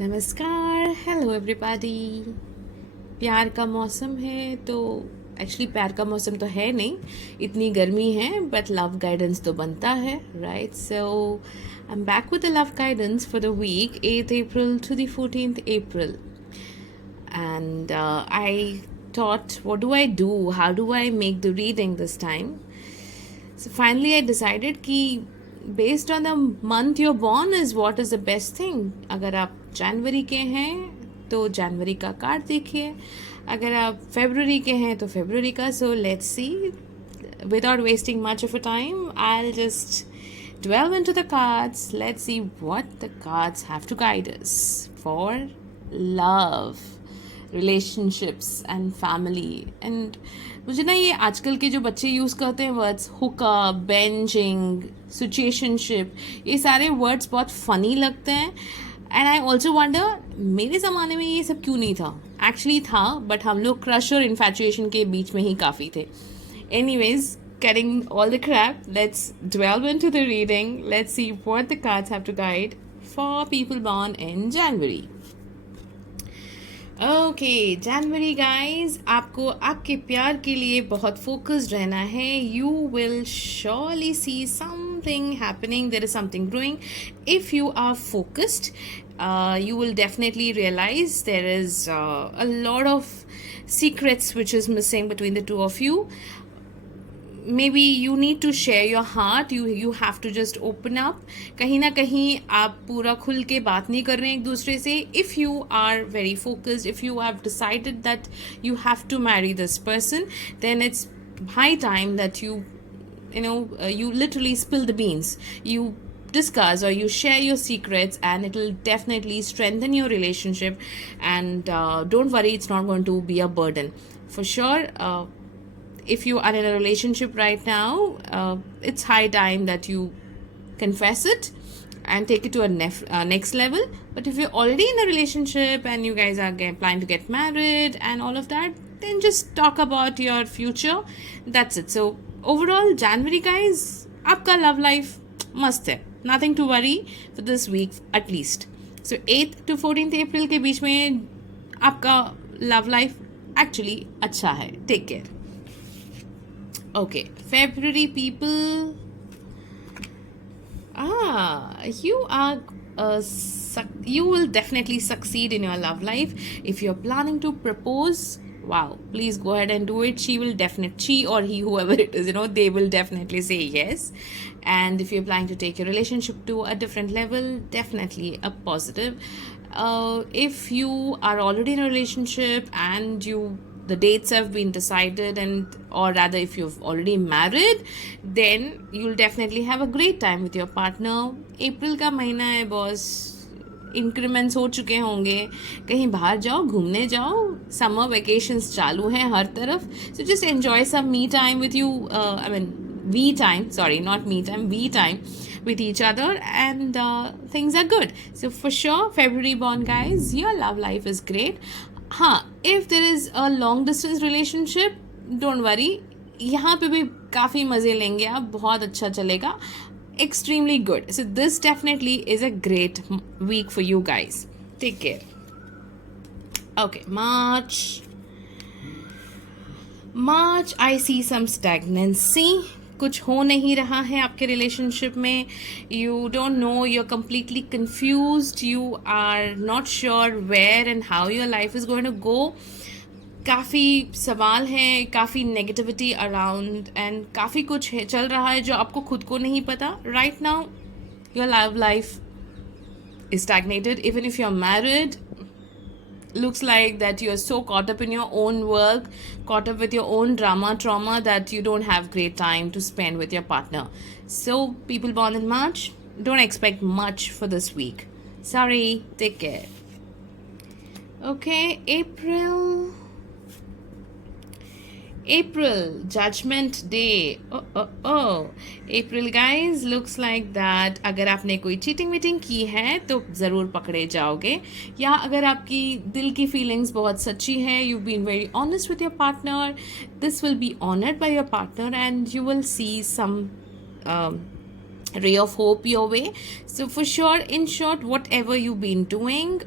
नमस्कार, hello everybody. प्यार का मौसम है तो एक्चुअली प्यार का मौसम तो है नहीं, इतनी गर्मी है, बट लव गाइडेंस तो बनता है, right? So I am back with the love guidance for the week 8th April to the 14th April. And I thought, what do I do? How do I make the reading this time? So finally I decided कि based on the month you're born is what is the best thing. अगर आप जनवरी के हैं तो जनवरी का card देखिए, अगर आप फरवरी के हैं तो फरवरी का. So let's see, without wasting much of a time, I'll just delve into the cards. Let's see what the cards have to guide us for love, relationships and family. And मुझे ना ये आजकल के जो बच्चे यूज़ करते हैं words, hookup, benching, situationship, ये सारे वर्ड्स बहुत फ़नी लगते हैं. एंड आई ऑल्सो वंडर, मेरे ज़माने में ये सब क्यों नहीं था. एक्चुअली था, बट हम लोग क्रश और इन्फैचुएशन के बीच में ही काफ़ी थे. Anyways, cutting all the crap, let's delve into the reading. Let's see what the cards have to guide for people born in January. Okay, January guys, आपको आपके प्यार के लिए बहुत फोकस्ड रहना है. You will surely see something happening, there is something growing. If you are focused, you will definitely realize there is a lot of secrets which is missing between the two of you. Maybe you need to share your heart. You have to just open up. कहीं ना कहीं आप पूरा खुल के बात नहीं कर रहे हैं एक दूसरे से. If you are very focused, if you have decided that you have to marry this person, then it's high time that you literally spill the beans. You discuss or you share your secrets, and it will definitely strengthen your relationship. And don't worry, it's not going to be a burden for sure. If you are in a relationship right now, it's high time that you confess it and take it to a next level. But if you're already in a relationship and you guys are planning to get married and all of that, then just talk about your future. That's it. So overall, January guys, आपका love life मस्त है. Nothing to worry for this week at least. So 8th to 14th April के बीच में आपका love life actually अच्छा है. Take care. Okay, February people. You will definitely succeed in your love life. If you're planning to propose, wow, please go ahead and do it. She or he, whoever it is, they will definitely say yes. And if you're planning to take your relationship to a different level, definitely a positive. If you are already in a relationship and the dates have been decided, or rather if you've already married, then you'll definitely have a great time with your partner. April का महीना है boss, increments हो चुके होंगे, कहीं बाहर जाओ, घूमने जाओ, समर वेकेशंस चालू हैं हर तरफ. So just enjoy some me time with you. I mean we time, sorry, not me time, we time with each other, and things are good. So for sure, February born guys, your love life is great. हाँ, if there is a long distance relationship, don't worry, यहाँ पे भी काफ़ी मज़े लेंगे आप, बहुत अच्छा चलेगा. Extremely good. So this definitely is a great week for you guys. Take care. Okay, March, I see some stagnancy. कुछ हो नहीं रहा है आपके रिलेशनशिप में. You don't know, you are completely confused, you are not sure where and how your life is going to go. काफ़ी सवाल हैं, काफ़ी नेगेटिविटी अराउंड, एंड काफ़ी कुछ चल रहा है जो आपको खुद को नहीं पता. Right now your love life is stagnated. Even if you're married, looks like that you're so caught up in your own work, caught up with your own trauma, that you don't have great time to spend with your partner. So people born in March, don't expect much for this week. Sorry, take care. Okay, April, Judgment Day. Oh. April guys, looks like that अगर आपने कोई cheating वीटिंग की है तो ज़रूर पकड़े जाओगे. या अगर आपकी दिल की फीलिंग्स बहुत सच्ची है, you've been very honest with your partner, this will be honored by your partner, and you will see some ray of hope your way. So for sure, in short, whatever you've been doing,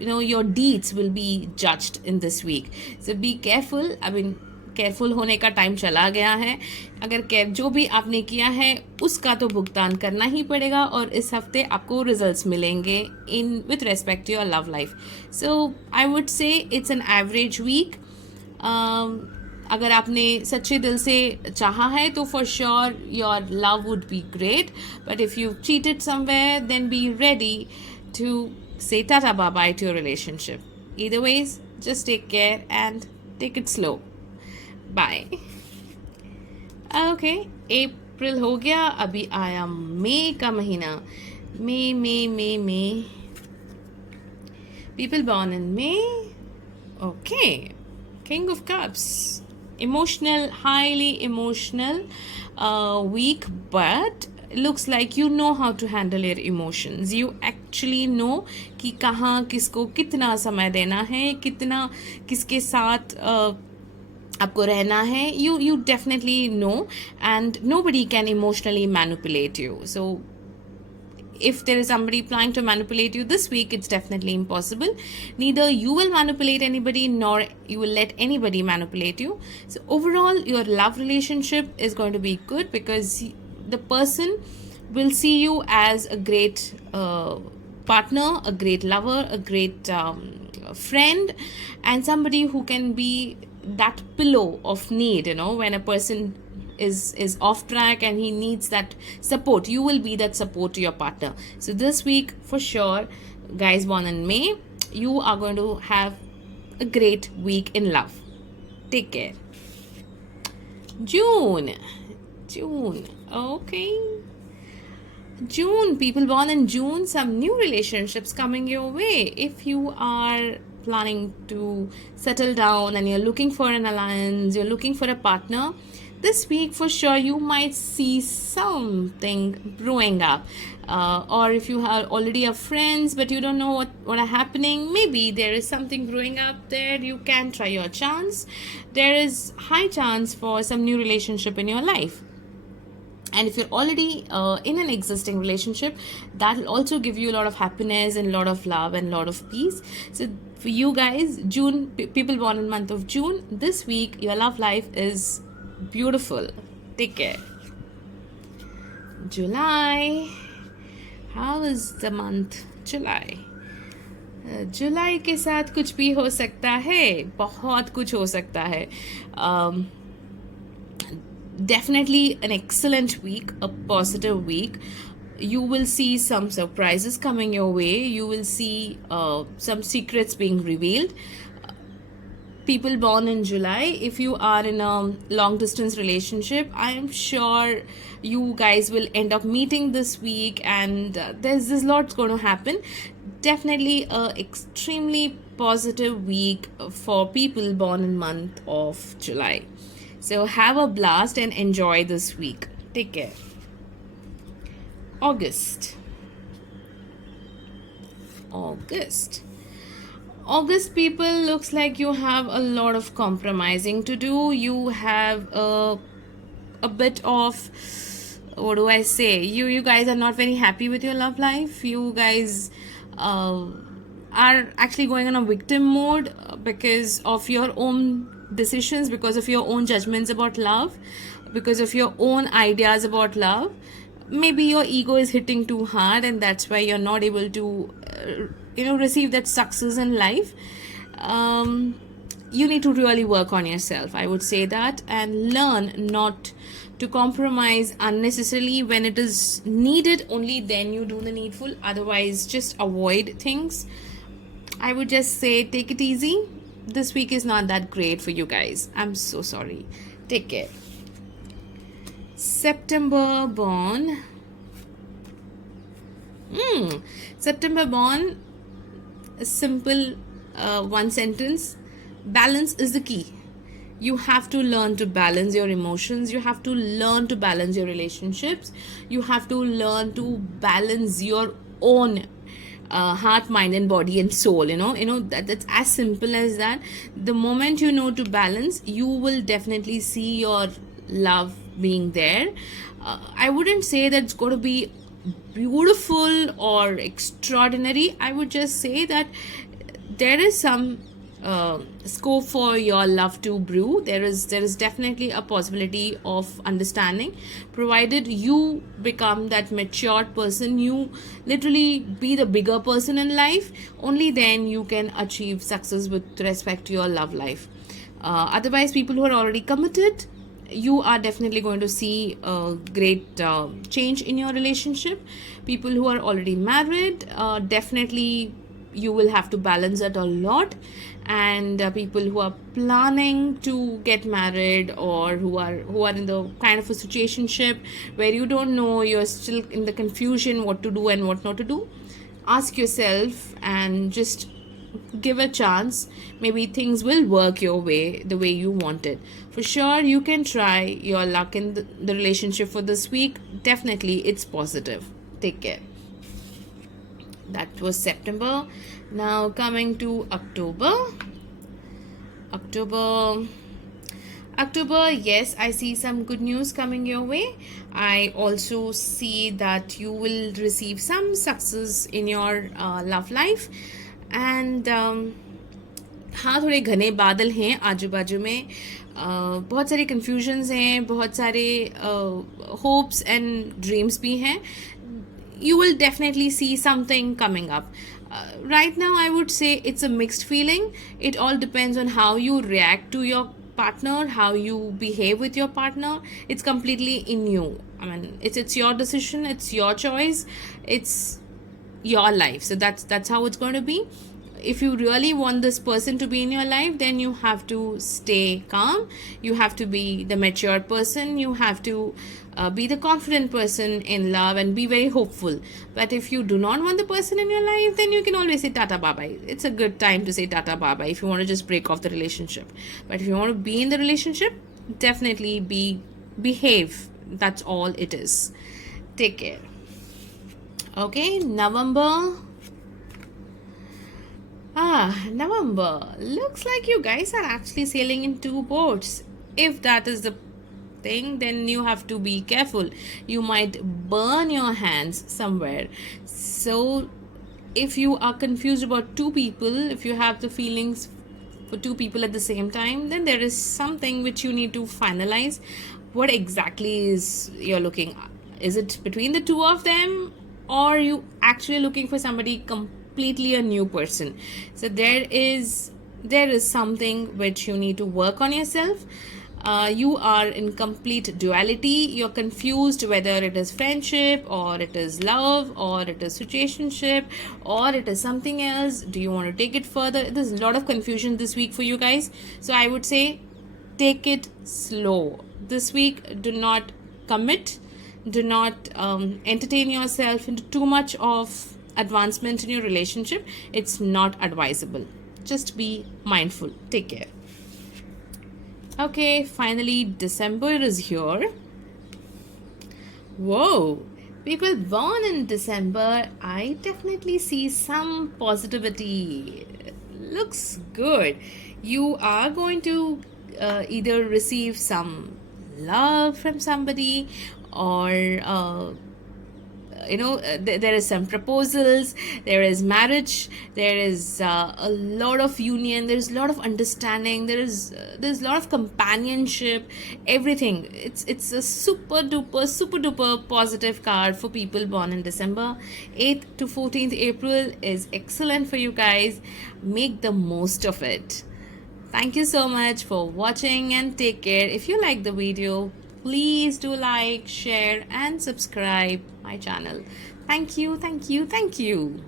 your deeds will be judged in this week. So be careful. I mean, careful होने का time चला गया है. अगर जो भी आपने किया है उसका तो भुगतान करना ही पड़ेगा, और इस हफ्ते आपको रिजल्ट्स मिलेंगे in with respect to your love life. So I would say it's an average week. अगर आपने सच्चे दिल से चाहा है तो for sure your love would be great, but if you cheated somewhere then be ready to say tata bye bye to your relationship. Either ways, just take care and take it slow. Bye. Okay, अप्रैल हो गया, अभी आया मई का महीना. मई. People born in May. Okay, King of Cups. Emotional, highly emotional week, but looks like you know how to handle your emotions. You actually know कि कहाँ किसको कितना समय देना है, कितना किसके साथ आपको रहना है. You definitely know, and nobody can emotionally manipulate you. So if there is somebody planning to manipulate you this week, it's definitely impossible. Neither you will manipulate anybody, nor you will let anybody manipulate you. So overall, your love relationship is going to be good, because the person will see you as a great partner, a great lover, a great friend, and somebody who can be that pillow of need. When a person is off track and he needs that support, you will be that support to your partner. So this week, for sure, guys born in May, you are going to have a great week in love. Take care. June. Okay, June, people born in June, some new relationships coming your way. If you are planning to settle down and you're looking for an alliance, you're looking for a partner, this week for sure you might see something brewing up. Or if you are already have friends but you don't know what are happening, maybe there is something brewing up there. You can try your chance. There is high chance for some new relationship in your life. And if you're already in an existing relationship, that will also give you a lot of happiness and a lot of love and a lot of peace. So for you guys, June, people born in the month of June, this week your love life is beautiful. Take care. July. How is the month July? जुलाई के साथ कुछ भी हो सकता है, बहुत कुछ हो सकता है. Definitely an excellent week, a positive week. You will see some surprises coming your way. You will see some secrets being revealed. People born in July, if you are in a long distance relationship, I am sure you guys will end up meeting this week, and there's lots going to happen. Definitely a extremely positive week for people born in month of July. So have a blast and enjoy this week. Take care. August, people, looks like you have a lot of compromising to do. You have a bit of, what do I say? You guys are not very happy with your love life. You guys are actually going on a victim mode because of your own decisions, because of your own judgments about love, because of your own ideas about love. Maybe your ego is hitting too hard, and that's why you're not able to receive that success in life. You need to really work on yourself, I would say that, and learn not to compromise unnecessarily. When it is needed, only then you do the needful. Otherwise, just avoid things. I would just say take it easy. This week is not that great for you guys. I'm so sorry. Take care. September born. September born, a simple one sentence. Balance is the key. You have to learn to balance your emotions. You have to learn to balance your relationships. You have to learn to balance your own heart, mind, and body and soul. That's as simple as that. The moment you know to balance, you will definitely see your love being there. I wouldn't say that it's going to be beautiful or extraordinary. I would just say that there is some scope for your love to brew. There is definitely a possibility of understanding, provided you become that matured person, you literally be the bigger person in life. Only then you can achieve success with respect to your love life. Otherwise, people who are already committed, you are definitely going to see a great change in your relationship. People who are already married, definitely you will have to balance that a lot. And people who are planning to get married, or who are in the kind of a situationship where you don't know, you're still in the confusion what to do and what not to do, ask yourself and just give a chance. Maybe things will work your way, the way you want it. For sure, you can try your luck in the relationship for this week. Definitely, it's positive. Take care. That was September. Now coming to October. October, yes, I see some good news coming your way. I also see that you will receive some success in your love life. And हाँ, थोड़े घने बादल हैं आजू बाजू में. बहुत सारे कन्फ्यूजन्स हैं, बहुत सारे होप्स एंड ड्रीम्स भी हैं. You will definitely see something coming up. Right now, I would say it's a mixed feeling. It all depends on how you react to your partner, how you behave with your partner. It's completely in you. I mean, it's your decision, it's your choice, it's your life. So that's how it's going to be. If you really want this person to be in your life, then you have to stay calm. You have to be the mature person. You have to be the confident person in love and be very hopeful. But if you do not want the person in your life, then you can always say tata bye bye. It's a good time to say tata bye bye if you want to just break off the relationship. But if you want to be in the relationship, definitely behave. That's all it is. Take care. Okay, November. November. Looks like you guys are actually sailing in two boats. If that is the thing, then you have to be careful. You might burn your hands somewhere. So, if you are confused about two people, if you have the feelings for two people at the same time, then there is something which you need to finalize. What exactly is you're looking? Is it between the two of them, or you actually looking for somebody completely a new person? So there is something which you need to work on yourself. You are in complete duality. You're confused whether it is friendship, or it is love, or it is situationship, or it is something else. Do you want to take it further? There's a lot of confusion this week for you guys. So I would say take it slow. This week, do not commit. Do not entertain yourself into too much of advancement in your relationship. It's not advisable. Just be mindful. Take care. Okay, finally, December is here. Whoa, people born in December, I definitely see some positivity. Looks good. You are going to either receive some love from somebody, or there is some proposals, there is marriage, there is a lot of union, there's a lot of understanding, there's a lot of companionship, everything. It's a super duper positive card for people born in December. 8th to 14th April is excellent for you guys. Make the most of it. Thank you so much for watching, and take care. If you like the video, please do like, share and subscribe my channel. Thank you.